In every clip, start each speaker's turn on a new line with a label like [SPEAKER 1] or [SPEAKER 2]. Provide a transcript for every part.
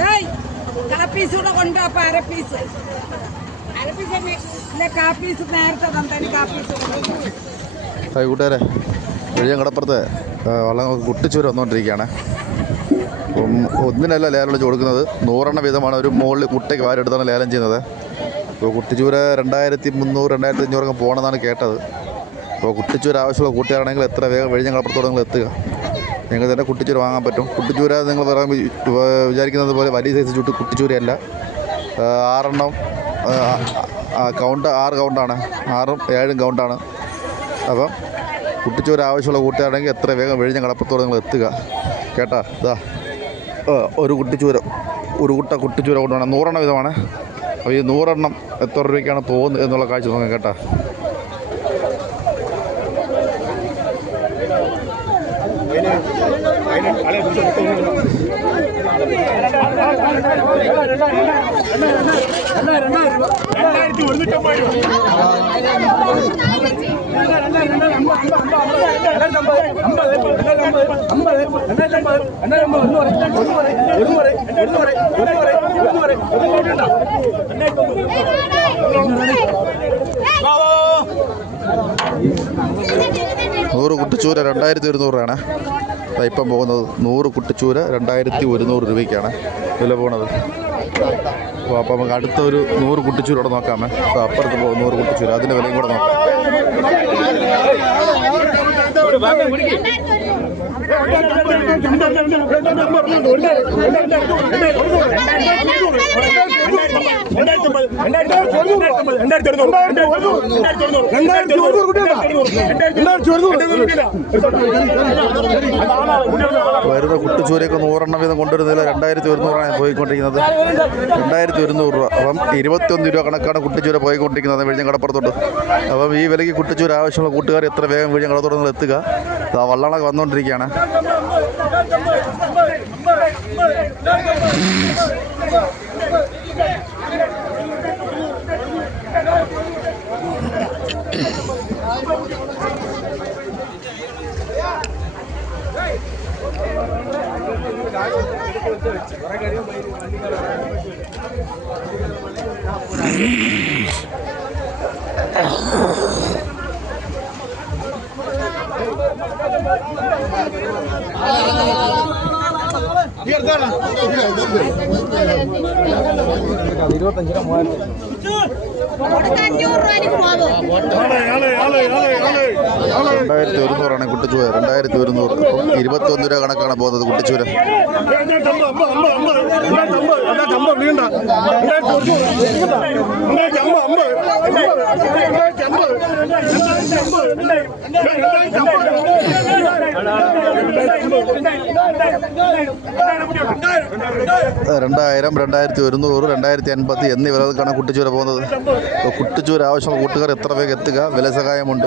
[SPEAKER 1] ഡേയ് കളപ്പീസ് കൂടെ കൊണ്ടോ അപ്പൊ അര പീസ് അര പീസ് ഇല്ല കാപ്പീസ് നേരത്തെ തന്നെ കാപ്പീസ്
[SPEAKER 2] കൂട്ടുകാരെ വെളിയം കടപ്പുറത്ത് വള്ളം കുട്ടിച്ചൂര് വന്നുകൊണ്ടിരിക്കുകയാണ് അപ്പം ഒന്നിനല്ല ലേലം വിളിച്ച് കൊടുക്കുന്നത്. നൂറെണ്ണം വീതമാണ് ഒരു മുകളിൽ കുട്ടയ്ക്ക് വാരെടുത്താണ് ലേലം ചെയ്യുന്നത്. അപ്പോൾ കുട്ടിച്ചൂര് രണ്ടായിരത്തി മുന്നൂറ് രണ്ടായിരത്തി അഞ്ഞൂറൊക്കെ പോകണമെന്നാണ് കേട്ടത്. അപ്പോൾ കുട്ടിച്ചൂര് ആവശ്യമുള്ള കൂട്ടുകാരാണെങ്കിൽ എത്ര വേഗം വെളിഞ്ഞം കടപ്പുറത്തോടെ നിങ്ങൾ എത്തുക. നിങ്ങൾക്ക് തന്നെ കുട്ടിച്ചൂര് വാങ്ങാൻ പറ്റും. കുട്ടിച്ചൂര നിങ്ങൾ പറയാൻ വിചാരിക്കുന്നത് പോലെ വലിയ സൈസ് ചുട്ട് കുട്ടിച്ചൂരയല്ല. ആറെണ്ണം കൗണ്ട് ആറ് കൗണ്ടാണ് ആറും ഏഴും കൗണ്ടാണ് അപ്പം കുട്ടിച്ചൂര ആവശ്യമുള്ള കൂട്ടുകാരാണെങ്കിൽ എത്ര വേഗം വെഴിഞ്ഞ കടപ്പുറത്തോടെ നിങ്ങൾ എത്തുക. കേട്ടാ? ഇതാ ഒരു കുട്ടിച്ചൂര ഒരു കുട്ട കുട്ടിച്ചൂര കൊണ്ടുവേണം നൂറെണ്ണം വിധമാണ്. അപ്പോൾ ഈ നൂറെണ്ണം എത്ര രൂപയ്ക്കാണ് പോകുന്നത് എന്നുള്ള കാഴ്ച നോക്കാം കേട്ടാ. ரெண்டாயிரத்தி ஒரு ஒருமுறை ஒருமுறை ஒருமுறை ஒருமுறை ஒருமுறை നൂറ് കുട്ടിച്ചൂര രണ്ടായിരത്തി ഒരുന്നൂറ് രൂപയാണ് ദാ ഇപ്പം പോകുന്നത് നൂറ് കുട്ടിച്ചൂര രണ്ടായിരത്തി ഒരുന്നൂറ് രൂപയ്ക്കാണ് വില പോകുന്നത് അപ്പോൾ അപ്പോൾ നമുക്ക് അടുത്ത ഒരു നൂറ് കുട്ടിച്ചൂര കൂടെ നോക്കാമേ. അപ്പോൾ അപ്പുറത്ത് പോകും നൂറ് കുട്ടിച്ചൂര അതിന്റെ വിലയും കൂടെ നോക്കാം. വരുന്ന കുട്ടിച്ചൂരയൊക്കെ നൂറെണ്ണം വീതം കൊണ്ടുവരുന്നില്ല രണ്ടായിരത്തി ഒരുന്നൂറാണ് പോയിക്കൊണ്ടിരിക്കുന്നത്. രണ്ടായിരത്തി ഒരുന്നൂറ് രൂപ. അപ്പം ഇരുപത്തിയൊന്ന് രൂപ കണക്കാണ് കുട്ടിച്ചൂര പോയിക്കൊണ്ടിരിക്കുന്നത്. വിഴിഞ്ഞ കടപ്പുറത്തോട്ട്. അപ്പം ഈ വിലയ്ക്ക് കുട്ടിച്ചൂര ആവശ്യമുള്ള കൂട്ടുകാർ എത്ര വേഗം വിഴിഞ്ഞ കടത്തോട്ട് നിങ്ങൾ എത്തുക? ആ വള്ളണൊക്കെ വന്നുകൊണ്ടിരിക്കുകയാണ്
[SPEAKER 1] Ah! രൂപ പോവോ
[SPEAKER 2] രണ്ടായിരത്തി ഒരുന്നൂറാണ് കുട്ടിച്ചൂര. രണ്ടായിരത്തി ഒരുന്നൂറ് അപ്പം ഇരുപത്തൊന്ന് രൂപ കണക്കാണ് പോകുന്നത് കുട്ടിച്ചൂര. രണ്ടായിരം രണ്ടായിരത്തി ഒരുന്നൂറ് രണ്ടായിരത്തി അൻപത്തി എന്നീ വിലകൾക്കാണ് കുട്ടിച്ചൂര പോകുന്നത്. അപ്പോൾ കുട്ടിച്ചൂര ആവശ്യമുള്ള കൂട്ടുകാർ എത്ര വേഗം എത്തുക? വില സഹായമുണ്ട്.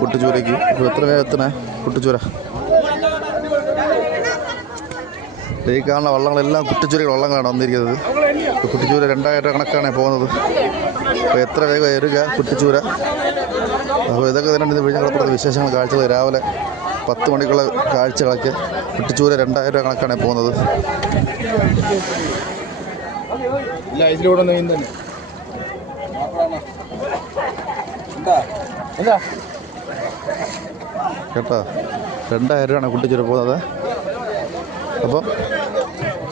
[SPEAKER 2] കുട്ടിച്ചൂരയ്ക്ക്. അപ്പോൾ എത്ര വേഗം എത്തണേ? കുട്ടിച്ചൂര. ഈ കാണുന്ന വള്ളങ്ങളെല്ലാം കുട്ടിച്ചൂരയുടെ വള്ളങ്ങളാണ് വന്നിരിക്കുന്നത്. കുട്ടിച്ചൂര രണ്ടായിരം കണക്കാണ് പോകുന്നത്. അപ്പോൾ എത്ര വേഗം എറുക കുട്ടിച്ചൂര? അപ്പോൾ ഇതൊക്കെ തന്നെ വിഴിഞ്ഞ വിശേഷങ്ങൾ കാഴ്ചകൾ രാവിലെ. പത്ത് മണിക്കുള്ള കാഴ്ചകളൊക്കെ കുട്ടിച്ചൂര രണ്ടായിരം കണക്കാണ് പോകുന്നത്. കേട്ടോ? രണ്ടായിരം രൂപയാണ് കുട്ടിച്ചൂര പോകുന്നത്. അപ്പോൾ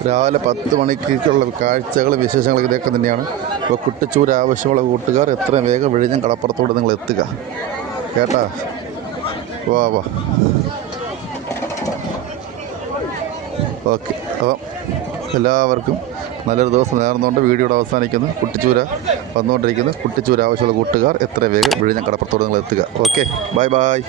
[SPEAKER 2] രാവിലെ പത്ത് മണിക്കുള്ള കാഴ്ചകളും വിശേഷങ്ങളും ഇതൊക്കെ തന്നെയാണ്. അപ്പോൾ കുട്ടിച്ചൂര് ആവശ്യമുള്ള കൂട്ടുകാർ എത്രയും വേഗം വിഴിഞ്ഞം കടപ്പുറത്തോടെ നിങ്ങൾ എത്തുക. കേട്ടാ? വാ വാ. ഓക്കെ അപ്പം എല്ലാവർക്കും നല്ലൊരു ദിവസം നേർന്നുകൊണ്ട് വീഡിയോയുടെ അവസാനിക്കുന്നു. കുട്ടിച്ചൂര വന്നുകൊണ്ടിരിക്കുന്നു. കുട്ടിച്ചൂര ആവശ്യമുള്ള കൂട്ടുകാർ എത്ര വേഗം വിഴിഞ്ഞ കടപ്പുറത്തോടെ നിങ്ങൾ എത്തുക. Okay bye bye.